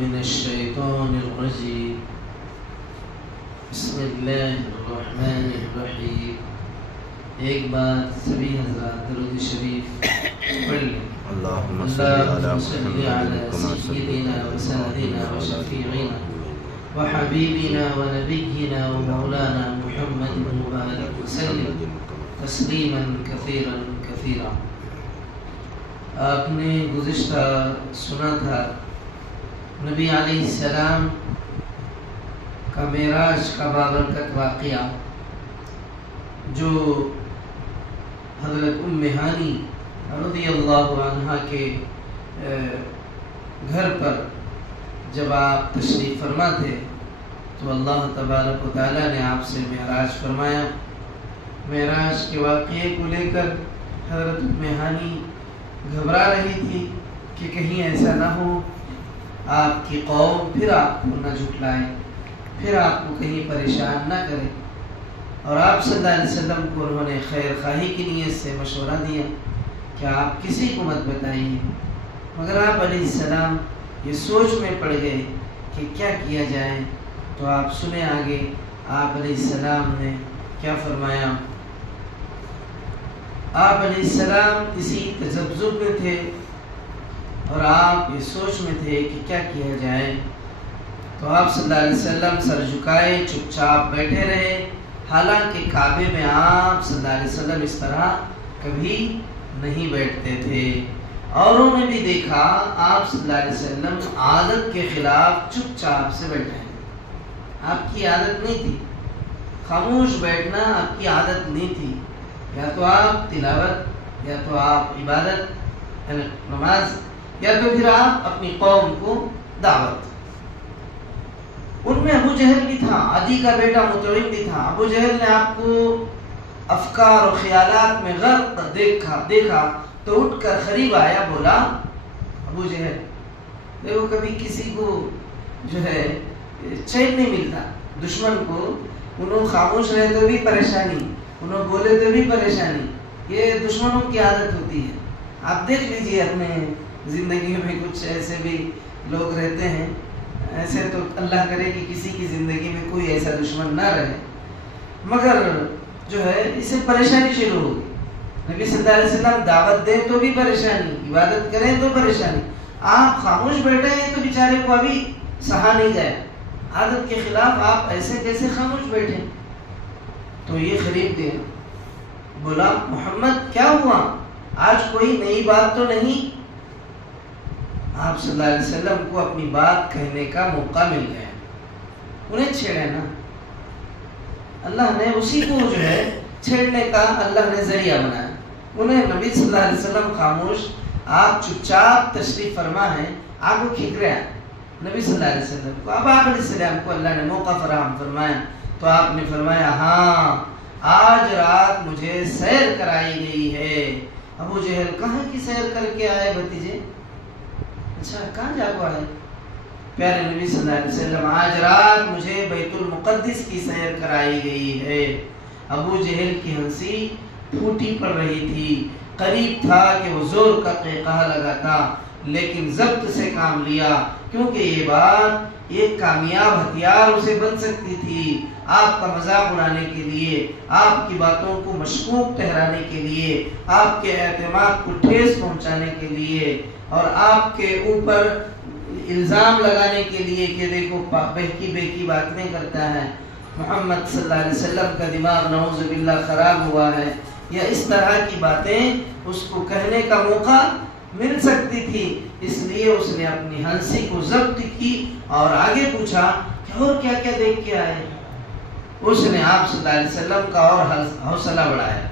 من الشیطان الرجیم بسم اللہ الرحمن الرحیم۔ ایک بار سبھی حضرات درود شریف پڑھ لیں۔ اللہم صلی علی سیدنا و سندنا و شفیعنا و حبیبنا و نبینا و مولانا محمد مبارک وسلم تسلیما کثیرا کثیرا۔ آپ نے گزشتہ سنا تھا نبی علیہ السلام کا معراج کا بابرکت واقعہ، جو حضرت ام ہانی رضی اللہ عنہا کے گھر پر جب آپ تشریف فرما تھے تو اللہ تبارک و تعالیٰ نے آپ سے معراج فرمایا۔ معراج کے واقعے کو لے کر حضرت ام ہانی گھبرا رہی تھی کہ کہیں ایسا نہ ہو آپ کی قوم پھر آپ کو نہ جھٹلائے، پھر آپ کو کہیں پریشان نہ کرے، اور آپ صلی اللہ علیہ وسلم کو انہوں نے خیر خواہی کی نیت سے مشورہ دیا کہ آپ کسی کو مت بتائیے، مگر آپ علیہ السلام یہ سوچ میں پڑ گئے کہ کیا کیا جائے۔ تو آپ سنیں آگے آپ علیہ السلام نے کیا فرمایا۔ آپ علیہ السلام اسی تذبذب میں تھے اور آپ یہ سوچ میں تھے کہ کیا کیا جائے، تو آپ صلی اللہ علیہ وسلم سر جھکائے چپ چاپ بیٹھے رہے، حالانکہ کعبے میں آپ صلی اللہ علیہ وسلم اس طرح کبھی نہیں بیٹھتے تھے۔ اوروں نے بھی دیکھا آپ صلی اللہ علیہ وسلم عادت کے خلاف چپ چاپ سے بیٹھے ہیں۔ آپ کی عادت نہیں تھی، خاموش بیٹھنا آپ کی عادت نہیں تھی، یا تو آپ تلاوت، یا تو آپ عبادت نماز، یا تو پھر آپ اپنی قوم کو دعوت۔ ان میں ابو جہل بھی تھا، عدی کا بیٹا مطعم بھی تھا۔ ابو جہل نے آپ کو افکار و خیالات میں غرق دیکھا تو اٹھ کر قریب آیا، بولا ابو جہل دیکھو کبھی کسی کو جو ہے چین نہیں ملتا، دشمن کو انہوں خاموش رہے تو بھی پریشانی، انہوں بولے تو بھی پریشانی، یہ دشمنوں کی عادت ہوتی ہے۔ آپ دیکھ لیجئے اپنے زندگی میں کچھ ایسے بھی لوگ رہتے ہیں، ایسے تو اللہ کرے کہ کسی کی زندگی میں کوئی ایسا دشمن نہ رہے، مگر جو ہے اسے پریشانی شروع ہوگی۔ نبی صلی اللہ علیہ وسلم دعوت دیں تو بھی پریشانی، عبادت کریں تو پریشانی، آپ خاموش بیٹھے ہیں تو بیچارے کو ابھی سہا نہیں گیا، عادت کے خلاف آپ ایسے کیسے خاموش بیٹھے۔ تو یہ قریب گیا، بولا محمد کیا ہوا، آج کوئی نئی بات تو نہیں؟ آپ صلی اللہ علیہ وسلم کو اپنی بات کہنے کا موقع مل گیا، انہیں چھیڑے نا، اللہ نے اسی کو جو ہے چھیڑنے کا اللہ نے ذریعہ بنایا۔ انہیں نبی صلی اللہ علیہ وسلم خاموش، آپ چپ چاپ تشریف فرما ہیں، آپ کو کھک رہا نبی صلی اللہ علیہ وسلم کو۔ اب آپ علیہ السلام کو اللہ نے موقع فراہم فرمایا تو آپ نے فرمایا ہاں آج رات مجھے سیر کرائی گئی ہے۔ ابو جہل کہاں کی سیر کر کے آئے بھتیجے؟ اچھا کہاں جا کو آئے؟ پیارے نبی صلی اللہ علیہ وسلم آج رات مجھے بیت المقدس کی سیر کرائی گئی ہے۔ ابو جہل کی ہنسی پھوٹی پڑ رہی تھی، قریب تھا کہ وہ زور کا قہقہہ لگاتا، لیکن ضبط سے کام لیا، کیونکہ یہ بات ایک کامیاب ہتھیار اسے بن سکتی تھی، آپ کا مذاق اڑانے کے لیے، آپ کی باتوں کو مشکوک ٹھہرانے کے لیے، آپ کے اعتماد کو ٹھیس پہنچانے کے لیے، اور آپ کے اوپر الزام لگانے کے لیے کہ دیکھو بہکی بہکی باتیں کرتا ہے، محمد صلی اللہ علیہ وسلم کا دماغ نعوذ باللہ خراب ہوا ہے، یا اس طرح کی باتیں اس کو کہنے کا موقع مل سکتی تھی۔ اس لیے اس نے اپنی ہنسی کو ضبط کی اور آگے پوچھا کہ اور کیا کیا دیکھ کے آئے۔ اس نے آپ صلی اللہ علیہ وسلم کا اور حوصلہ بڑھایا۔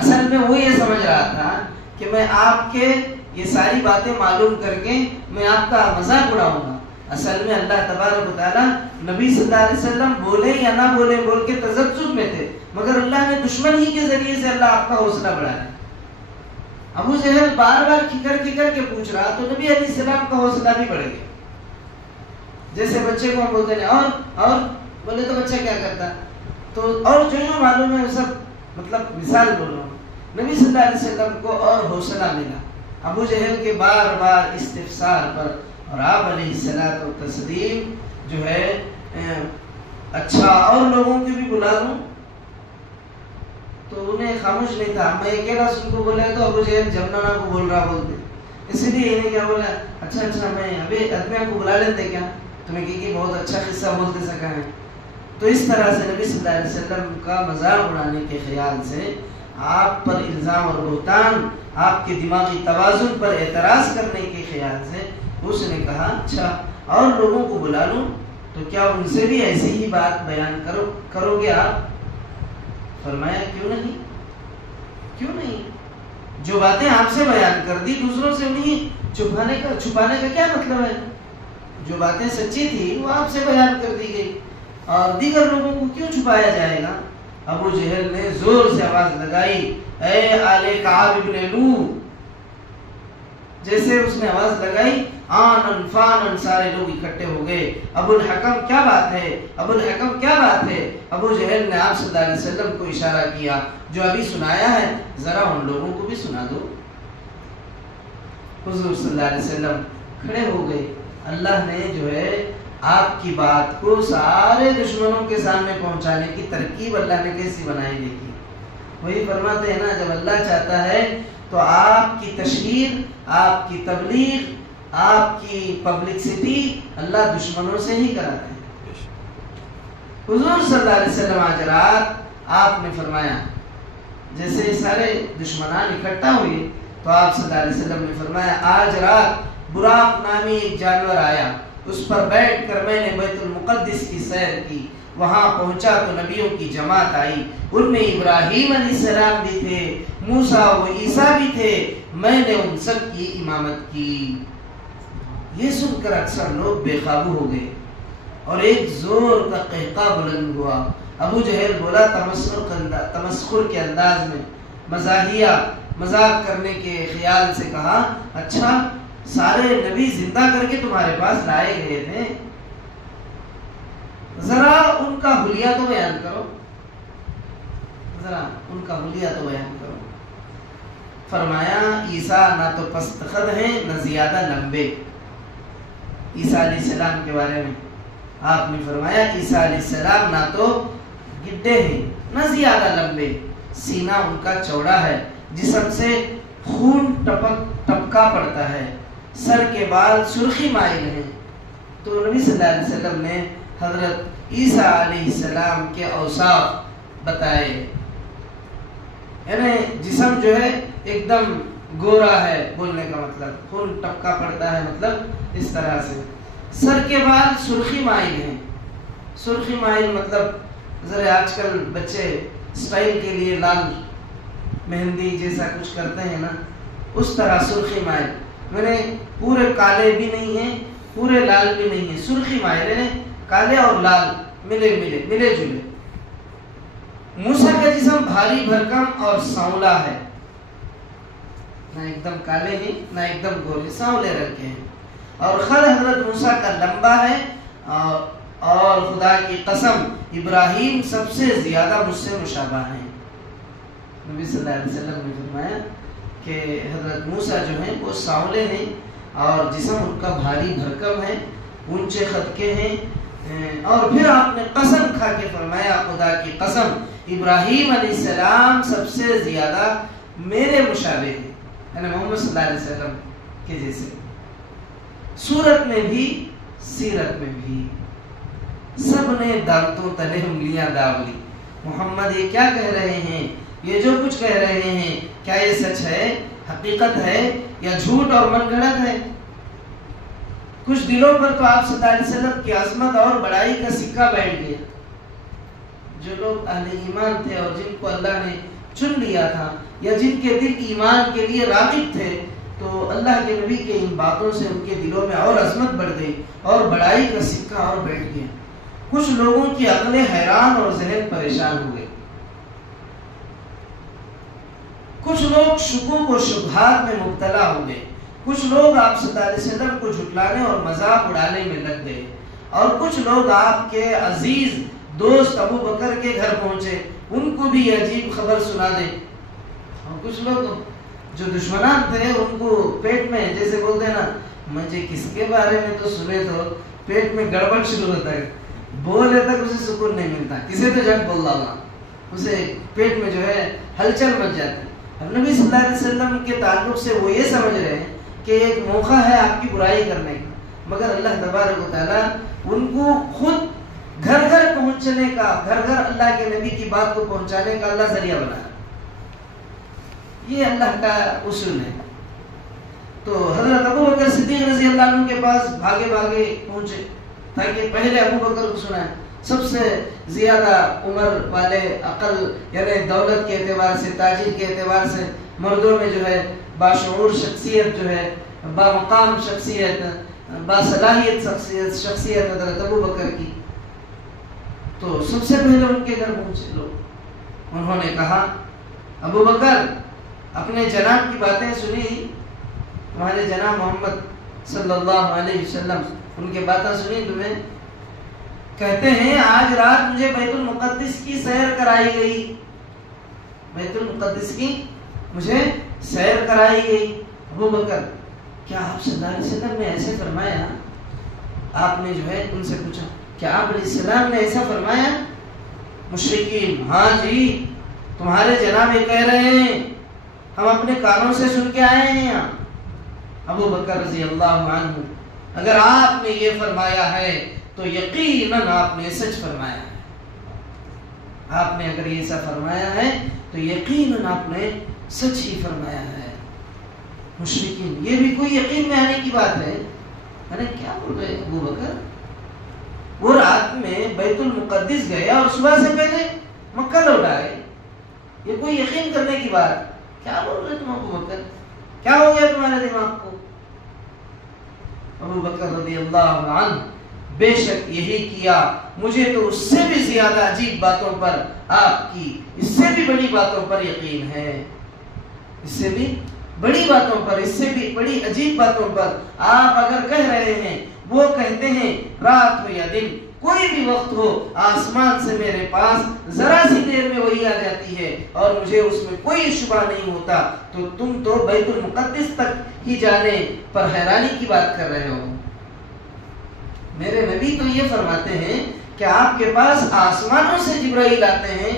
اصل میں وہ یہ سمجھ رہا تھا کہ میں آپ کے یہ ساری باتیں معلوم کر کے میں آپ کا مذاق اڑاؤں گا۔ اصل میں اللہ تبارک و تعالیٰ نبی صلی اللہ علیہ وسلم بولے یا نہ بولے بول کے تذبذب میں تھے، مگر اللہ نے دشمن ہی کے ذریعے سے اللہ آپ کا حوصلہ بڑھایا۔ ابو جہل بار بار کھکر کے پوچھ رہا تو نبی علیہ السلام کا حوصلہ بھی بڑھ گیا۔ جیسے بچے کو ہم بولتے ہیں اور بولے تو بچہ کیا کرتا، تو اور جو معلوم ہے وہ سب مطلب مثال بول رہا ہوں۔ نبی صلی اللہ علیہ وسلم کو اور حوصلہ ملا ابو جہل کے بار بار استفسار پر، اور آپ علیہ الصلوۃ والتسلیم جو ہے اچھا اور لوگوں کو بھی بلا لوں، تو انہیں خاموش نہیں تھا. میں اکیلا سن کو بولا تو ابو جہل جمنانا کو بول رہا بولتے، اسی لیے انہیں کیا بولا، اچھا میں ابھی ادمیہ کو بلا لیتے کیا، تمہیں کہ بہت اچھا قصہ بولتے سکا ہے. تو اس طرح سے نبی صلی اللہ علیہ وسلم کا مذاق اڑانے کے خیال سے آپ پر الزام اور بہتان، آپ کے دماغی توازن پر اعتراض کرنے کے خیال سے اس نے کہا اچھا اور لوگوں کو بلا لوں تو کیا ان سے بھی ایسی ہی بات بیان کرو گے آپ؟ فرمایا کیوں نہیں، جو باتیں آپ سے بیان کر دی دوسروں سے انہیں چھپانے کا کیا مطلب ہے؟ جو باتیں سچی تھی وہ آپ سے بیان کر دی گئی اور دیگر لوگوں کو کیوں چھپایا جائے گا؟ ابو جہل نے زور سے آواز لگائی، اے آل کعب ابن لوط. جیسے اس نے آواز لگائی آنن فانن سارے لوگ اکٹھے ہو گئے. ابو الحکم کیا بات ہے؟ ابو جہل نے آپ صلی اللہ علیہ وسلم کو اشارہ کیا، جو ابھی سنایا ہے ذرا ان لوگوں کو بھی سنا دو. حضور صلی اللہ علیہ وسلم کھڑے ہو گئے. اللہ نے جو ہے آپ کی بات کو سارے دشمنوں کے سامنے پہنچانے کی ترکیب اللہ نے کیسی بنائی دیکھی. وہی فرماتے ہیں نا، جب اللہ چاہتا ہے تو آپ کی تشہیر، آپ کی تبلیغ، آپ کی پبلکسٹی اللہ دشمنوں سے ہی کراتے ہیں. حضور صلی اللہ علیہ وسلم آج رات آپ نے فرمایا، جیسے سارے دشمنان اکٹھا ہوئے تو آپ صلی اللہ علیہ وسلم نے فرمایا آج رات براق نامی ایک جانور آیا، اس پر بیٹھ کر میں نے بیت المقدس کی سیر کی. وہاں پہنچا تو نبیوں کی جماعت آئی، ان میں ابراہیم علیہ السلام بھی تھے، موسیٰ و عیسیٰ بھی تھے، میں نے ان سب کی امامت کی. یہ سن کر اکثر لوگ بے قابو ہو گئے اور ایک زور کا قہقہ بلند ہوا. ابو جہل بولا تمسخر کے انداز میں، مزاحیہ مذاق کرنے کے خیال سے کہا، اچھا سارے نبی زندہ کر کے تمہارے پاس لائے گئے تھے، ذرا ان کا حلیہ تو بیان کرو. فرمایا عیسیٰ نہ تو پست قد ہیں نہ زیادہ لمبے. عیسیٰ علیہ السلام کے بارے میں آپ نے فرمایا عیسیٰ علیہ السلام نہ تو گڈے ہیں نہ زیادہ لمبے، سینہ ان کا چوڑا ہے، جسم سے خون ٹپکا پڑتا ہے، سر کے بال سرخی مائل ہیں. تو نبی صلی اللہ علیہ وسلم نے حضرت عیسیٰ علیہ السلام کے اوصاف بتائے، یعنی جسم جو ہے ایک دم گورا ہے، بولنے کا مطلب خون ٹپکا پڑتا ہے، مطلب اس طرح سے. سر کے بال سرخی مائل ہیں. سرخی مائل مطلب ذرا آج کل بچے اسٹائل کے لیے لال مہندی جیسا کچھ کرتے ہیں نا، اس طرح سرخی مائل. میں نے پورے کالے بھی نہیں ہیں پورے لال بھی نہیں ہیں، سرخی مائل ہیں، کالے اور لال ملے جلے. موسیٰ کا جسم بھاری بھرکم اور سانولا ہے، نہ ایک دم کالے ہیں نہ ایک دم گورے، سانولے رنگ کے ہیں. اور خد حضرت موسیٰ کا لمبا ہے، اور خدا کی قسم ابراہیم سب سے زیادہ مجھ سے مشابہ ہیں. نبی صلی اللہ علیہ وسلم نے فرمایا کہ حضرت موسیٰ جو ہیں وہ سانولے ہیں اور جسم ان کا بھاری بھرکم ہے، اونچے خد کے ہیں. اور پھر آپ نے قسم کھا کے فرمایا خدا کی قسم ابراہیم علیہ السلام سب سے زیادہ میرے مشابہ ہیں، یعنی محمد صلی اللہ علیہ وسلم کے جیسے، صورت میں بھی سیرت میں بھی. سب نے دانتوں تلے انگلیاں داغ لی. محمد یہ کیا کہہ رہے ہیں؟ یہ جو کچھ کہہ رہے ہیں کیا یہ سچ ہے، حقیقت ہے یا جھوٹ اور من گھڑت ہے؟ کچھ دلوں پر تو آپ صلی اللہ علیہ وسلم کی عظمت اور بڑائی کا سکہ بیٹھ گیا. جو لوگ اہل ایمان تھے اور جن کو اللہ نے چن لیا تھا یا جن کے دل ایمان کے لیے راغب تھے، تو اللہ کے نبی کے ان باتوں سے ان کے دلوں میں اور عظمت بڑھ گئی اور بڑائی کا سکہ اور بیٹھ گیا. کچھ لوگوں کی عقلیں حیران اور ذہن پریشان ہو گئے. کچھ لوگ شکوک و شبہات میں مبتلا ہو گئے. کچھ لوگ آپ صلی اللہ علیہ وسلم کو جھٹلانے اور مذاق اڑانے میں لگ گئے. اور کچھ لوگ آپ کے عزیز دوست ابو بکر کے گھر پہنچے، ان کو بھی یہ عجیب خبر سنا دیں. اور کچھ لوگ جو دشمنان تھے ان کو پیٹ میں جیسے بولتے ہیں نا مجھے کس کے بارے میں تو سنے تو پیٹ میں گڑبڑ شروع ہوتا ہے، بولے تک اسے سکون نہیں ملتا، کسے تو جب بول رہا اسے پیٹ میں جو ہے ہلچل مچ جاتی ہے۔ اب نبی صلی اللہ علیہ وسلم کے تعلق سے وہ یہ سمجھ رہے ہیں کہ ایک موقع ہے آپ کی برائی کرنے کا، مگر اللہ تبارک و تعالیٰ ان کو خود گھر گھر پہنچنے کا، گھر گھر اللہ کے نبی کی بات کو پہنچانے کا اللہ ذریعہ بنا، یہ اللہ کا اصول ہے۔ تو حضرت ابو بکر صدیق رضی اللہ عنہ کے پاس بھاگے بھاگے پہنچے تاکہ پہلے ابو بکر کو سنائیں۔ سب سے زیادہ عمر والے، عقل یعنی دولت کے اعتبار سے، تاجر کے اعتبار سے مردوں میں جو ہے باشعور شخصیت، جو ہے بامقام شخصیت، باصلاحیت شخصیت حضرت ابو بکر کی۔ تو سب سے پہلے ان کے گھر پہنچے لوگ، انہوں نے کہا ابو بکر اپنے جناب کی باتیں سنی، تمہارے جناب محمد صلی اللہ علیہ وسلم ان کی باتیں سنی تمہیں، کہتے ہیں آج رات مجھے بیت المقدس کی سیر کرائی گئی، بیت المقدس کی مجھے سیر کرائی گئی۔ ابو بکر کیا آپ صلی اللہ علیہ وسلم نے ایسے فرمایا؟ آپ نے جو ہے ان سے پوچھا کیا آپ علیہ السلام نے ایسا فرمایا؟ مشرکین ہاں جی تمہارے جناب یہ کہہ رہے ہیں، ہم اپنے کانوں سے سن کے آئے ہیں یہاں۔ ابو بکر رضی اللہ عنہ اگر آپ نے یہ فرمایا ہے تو یقیناً آپ نے سچ فرمایا ہے، آپ نے اگر ایسا فرمایا ہے تو یقیناً آپ نے سچ ہی فرمایا ہے۔ مشرکین یہ بھی کوئی یقین میں آنے کی بات ہے؟ ارے کیا بول رہے ابو بکر، وہ رات میں بیت المقدس گئے اور صبح سے پہلے مکہ لوٹ آئے، یہ کوئی یقین کرنے کی بات؟ کیا بول رہے تم ابو بکر، کیا ہو گیا تمہارے دماغ کو؟ ابو بکر رضی اللہ عنہ بے شک یہی کیا، مجھے تو اس سے بھی زیادہ عجیب باتوں پر، آپ کی اس سے بھی بڑی باتوں پر یقین ہے، اس سے بھی بڑی باتوں پر، اس سے بھی بڑی عجیب باتوں پر آپ اگر کہہ رہے ہیں، وہ کہتے ہیں رات ہو یا دن کوئی بھی وقت ہو، آسمان سے میرے پاس ذرا سی دیر میں وہی آ جاتی ہے اور مجھے اس میں کوئی شبہ نہیں ہوتا، تو تم تو بیت المقدس تک ہی جانے پر حیرانی کی بات کر رہے ہو۔ میرے نبی تو یہ فرماتے ہیں کہ آپ کے پاس آسمانوں سے جبرائیل آتے ہیں،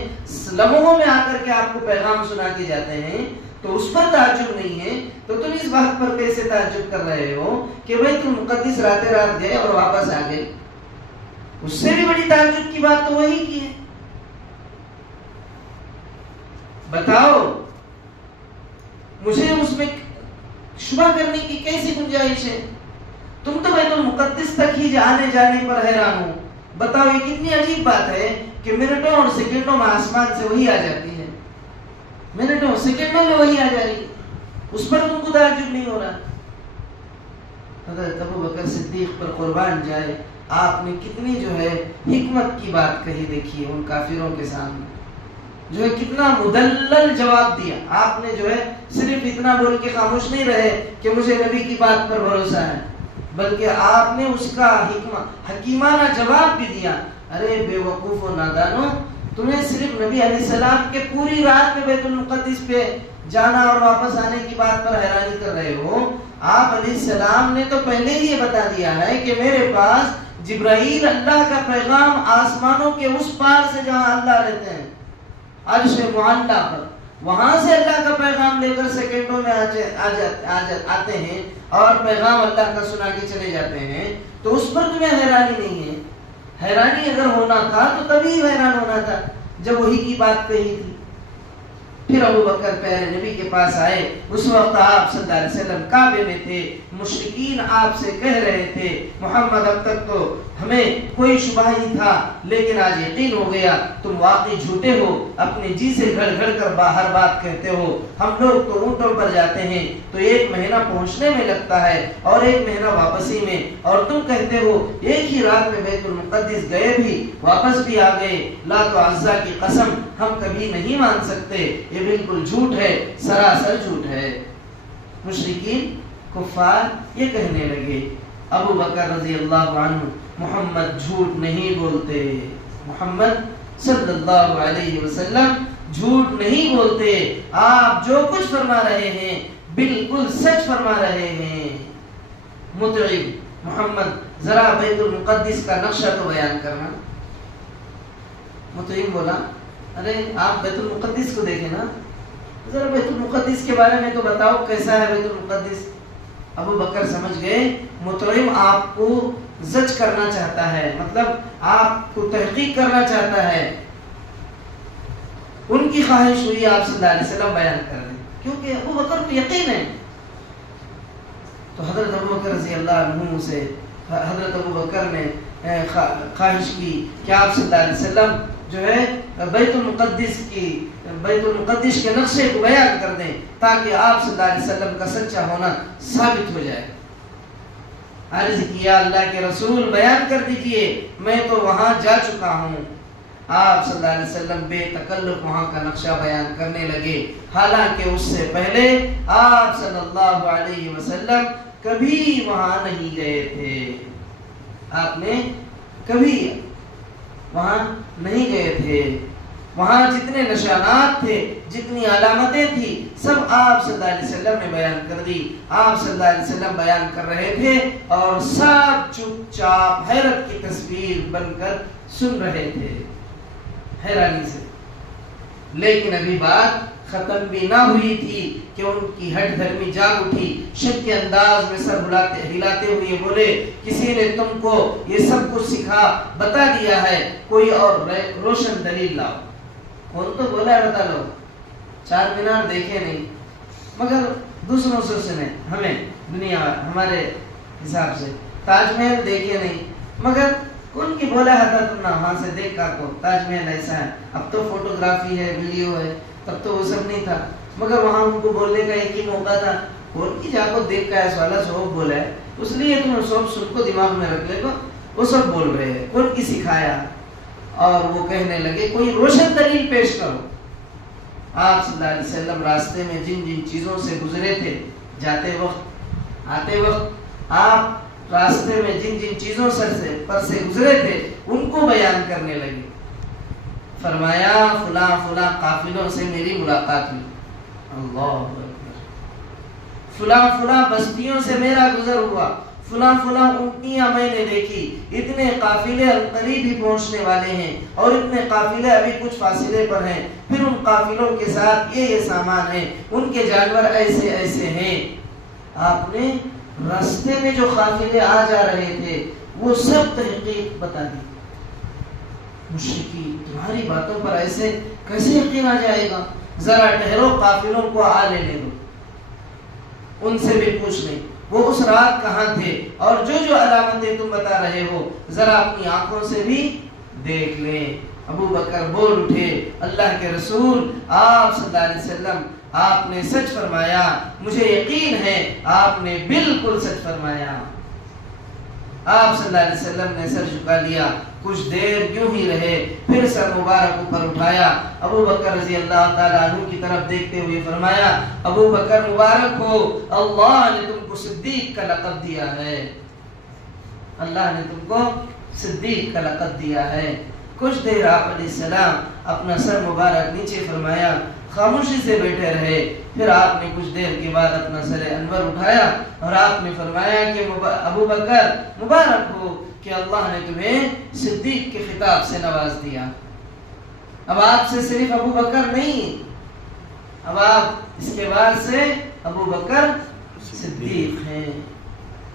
لمحوں میں آ کر کے آپ کو پیغام سنا کے جاتے ہیں، تو اس پر تعجب نہیں ہے، تو تم اس بات پر کیسے تعجب کر رہے ہو کہ بیت المقدس راتیں رات گئے اور واپس آ گئے؟ اس سے بھی بڑی تعجب کی بات تو وہی کی ہے۔ بتاؤ مجھے اس میں شبہ کرنے کی کیسی گنجائش ہے؟ تم تو بیت المقدس تک ہی آنے جانے پر حیران ہو، بتاؤ یہ کتنی عجیب بات ہے کہ منٹوں اور سیکنڈوں میں آسمان سے وہی آ جاتی ہے، منٹوں سیکنڈوں میں وہی آ جا رہی، اس پر تم کو تعجب نہیں ہو رہا؟ حضرت ابو بکر صدیق پر قربان جائے، آپ نے کتنی جو ہے حکمت کی بات کہی، دیکھیے ان کافروں کے سامنے جو ہے کتنا مدلل جواب دیا۔ آپ نے جو ہے صرف اتنا بول کے خاموش نہیں رہے کہ مجھے نبی کی بات پر بھروسہ ہے، بلکہ آپ نے اس کا حکیمانہ جواب بھی دیا۔ ارے بے وقوف و نادانو، تمہیں صرف نبی علیہ السلام کے پوری رات میں بیت المقدس پہ جانا اور واپس آنے کی بات پر حیرانی کر رہے ہو؟ آپ علیہ السلام نے تو پہلے ہی یہ بتا دیا ہے کہ میرے پاس جبرائیل اللہ کا پیغام آسمانوں کے اس پار سے جہاں اللہ رہتے ہیں، عرش معلیٰ پر، وہاں سے اللہ کا پیغام لے کر سیکنڈوں میں آتے ہیں اور پیغام اللہ کا سنا کے چلے جاتے ہیں، تو اس پر تمہیں حیرانی نہیں ہے؟ حیرانی اگر ہونا تھا تو تبھی حیران ہونا تھا جب وہی کی بات کہی تھی۔ پھر ابو بکر پیارے نبی کے پاس آئے، اس وقت آپ صلی اللہ علیہ وسلم کعبے میں تھے، مشرکین آپ سے کہہ رہے تھے محمد اب تک تو ہمیں کوئی شبہ ہی تھا، لیکن آج یقین ہو گیا تم واقعی جھوٹے ہو، اپنے جی سے گھڑ گھڑ کر باہر بات کہتے ہو، ہم لوگ تو اونٹوں پر جاتے ہیں تو 1 مہینہ پہنچنے میں لگتا ہے اور 1 مہینہ واپسی میں، اور تم کہتے ہو ایک ہی رات میں بیت المقدس گئے بھی واپس بھی آ گئے، لات و عزا کی قسم ہم کبھی نہیں مان سکتے، یہ بالکل جھوٹ ہے، سراسر جھوٹ ہے۔ مشرکین کفار یہ کہنے لگے ابو بکر رضی اللہ عنہ محمد جھوٹ نہیں بولتے، محمد صلی اللہ علیہ وسلم جھوٹ نہیں بولتے، آپ جو کچھ فرما رہے ہیں بالکل سچ فرما رہے ہیں۔ مطعم محمد ذرا بیت المقدس کا نقشہ تو بیان کرنا. مطعم بولا ارے آپ بیت المقدس کو دیکھیں نا, ذرا بیت المقدس کے بارے میں تو بتاؤ کیسا ہے بیت المقدس. ابو بکر سمجھ گئے مطعم آپ کو زج کرنا چاہتا ہے, مطلب آپ کو تحقیق کرنا چاہتا ہے. ان کی خواہش ہوئی آپ صلی اللہ علیہ وسلم بیان کر دیں, کیونکہ ابو بکر کو یقین ہے. تو حضرت ابو بکر رضی اللہ عنہ سے حضرت ابو بکر نے خواہش کی کہ آپ صلی اللہ علیہ وسلم جو ہے بیت المقدس کے نقشے کو بیان کر دیں تاکہ آپ صلی اللہ علیہ وسلم کا سچا ہونا ثابت ہو جائے. عرض کیا اللہ کے رسول بیان کر دیجئے, میں تو وہاں جا چکا ہوں. آپ صلی اللہ علیہ وسلم بے تکلف وہاں کا نقشہ بیان کرنے لگے, حالانکہ اس سے پہلے آپ صلی اللہ علیہ وسلم کبھی وہاں نہیں گئے تھے. آپ نے کبھی وہاں نہیں گئے تھے. وہاں جتنے نشانات تھے, جتنی علامتیں تھی, سب آپ صلی اللہ علیہ وسلم نے بیان کر دی. آپ صلی اللہ علیہ وسلم بیان کر رہے تھے اور سب چپ چاپ حیرت کی تصویر بن کر سن رہے تھے حیرانی سے. لیکن ابھی بات ختم بھی نہ ہوئی تھی کہ ان کی ہٹ دھرمی جاگ اٹھی. شک کے انداز میں سر ہلاتے ہوئے بولے کسی نے تم کو یہ سب کچھ سکھا بتا دیا ہے, کوئی اور روشن دلیل لاؤ. کون تو بولا بتا لو, چار مینار دیکھے نہیں مگر دوسروں سے سنے, ہمیں دنیا ہمارے حساب سے تاج محل دیکھے نہیں مگر کون کی بولا ہے تم نہ وہاں سے دیکھ کر کو تاج محل ایسا ہے. اب تو فوٹوگرافی ہے, ویڈیو ہے, تب تو وہ سب نہیں تھا مگر وہاں ان کو بولنے کا ایک ہی موقع تھا. کون کی جا کو دیکھ کا ایسا والا سوب بولا ہے, اس لیے تم سب سن کو دماغ میں رکھ لے گا, وہ سب بول رہے ہیں کون کی سکھایا. اور وہ کہنے لگے کوئی روشن دلیل پیش کرو. آپ صلی اللہ علیہ وسلم راستے میں جن جن چیزوں سے گزرے تھے, جاتے وقت آتے وقت, آپ راستے میں جن جن چیزوں پر سے گزرے تھے ان کو بیان کرنے لگے. فرمایا فلاں فلاں قافلوں سے میری ملاقات ہوئی, اللہ اکبر, فلاں فلاں بستیوں سے میرا گزر ہوا, فلاں فلاں اونٹیاں میں نے دیکھی, اتنے قافلے قریب ہی پہنچنے والے ہیں اور اتنے قافلے ابھی کچھ فاصلے پر ہیں, پھر ان قافلوں کے ساتھ یہ سامان ہے, ان کے جانور ایسے ایسے ہیں. آپ نے راستے میں جو قافلے آ جا رہے تھے وہ سب تحقیق بتا دی. مشرکی تمہاری باتوں پر ایسے کیسے یقین آ جائے گا, ذرا ٹھہرو قافلوں کو آ لینے دو, ان سے بھی پوچھ لیں وہ اس رات کہاں تھے اور جو جو علامتیں تم بتا رہے ہو ذرا اپنی آنکھوں سے بھی دیکھ لیں. ابو بکر بول اٹھے اللہ کے رسول آپ صلی اللہ علیہ وسلم آپ نے سچ فرمایا, مجھے یقین ہے آپ نے بالکل سچ فرمایا. آپ صلی اللہ علیہ وسلم نے سر جھکا لیا, کچھ دیر یوں ہی رہے, پھر سر مبارک اوپر اٹھایا. ابو بکر رضی اللہ تعالیٰ عنہ کی طرف دیکھتے ہوئے فرمایا ابو بکر مبارک ہو, اللہ نے تم کو صدیق کا لقب دیا ہے, اللہ نے تم کو صدیق کا لقب دیا ہے. کچھ دیر آپ علیہ السلام اپنا سر مبارک نیچے فرمایا, خاموشی سے بیٹھے رہے. پھر آپ نے کچھ دیر کے بعد اپنا سر انور اٹھایا اور آپ نے فرمایا کہ ابو بکر مبارک ہو کہ اللہ نے تمہیں صدیق کے خطاب سے نواز دیا. اب آپ سے صرف ابو بکر نہیں, اب آپ اس کے بعد سے ابو بکر صدیق ہیں.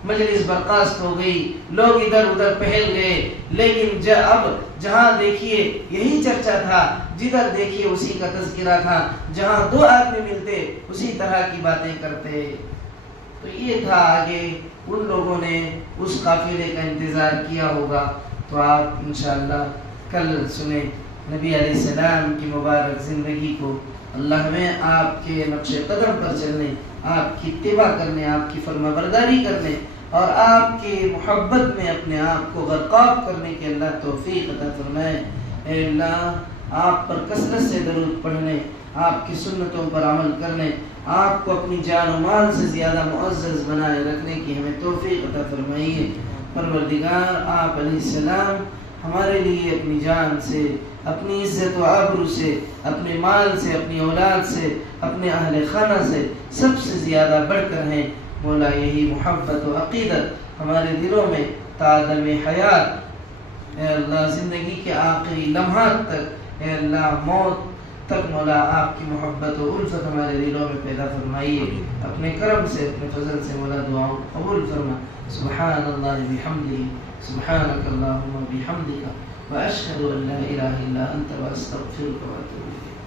مجلس برخاست ہو گئی, لوگ ادھر ادھر پھیل گئے, لیکن اب جہاں دیکھیے یہی چرچا تھا, جدھر دیکھیے اسی کا تذکرہ تھا, جہاں دو آدمی ملتے اسی طرح کی باتیں کرتے. تو یہ تھا آگے ان لوگوں نے اس قافلے کا انتظار کیا ہوگا. تو آپ انشاءاللہ کل سنیں نبی علیہ السلام کی مبارک زندگی کو. اللہ میں آپ کے نقش قدم پر چلنے, آپ کی اتباع کرنے, آپ کی فرما برداری کرنے اور آپ کی محبت میں اپنے آپ کو غرقاب کرنے کے اللہ توفیق عطا فرمائے. اے اللہ آپ پر کثرت سے درود پڑھنے, آپ کی سنتوں پر عمل کرنے, آپ کو اپنی جان و مال سے زیادہ معزز بنائے رکھنے کی ہمیں توفیق عطا فرمائیے. پروردگار آپ علیہ السلام ہمارے لیے اپنی جان سے, اپنی عزت و آبرو سے, اپنے مال سے, اپنی اولاد سے, اپنے اہل خانہ سے سب سے زیادہ بڑھ کر ہیں. مولا یہی محبت و عقیدت ہمارے دلوں میں تادم حیات اے اللہ زندگی کے آخری لمحات تک، اے اللہ موت تک مولا آپ کی محبت و الفت ہمارے دلوں میں پیدا فرمائیے، اپنے کرم سے اپنے فضل سے مولا دعاؤں قبول فرما۔ سبحان اللہ بحمدہ، سبحانک اللہم بحمدک، واشہد ان لا الہ الا انت، واستغفرک واتوب الیک۔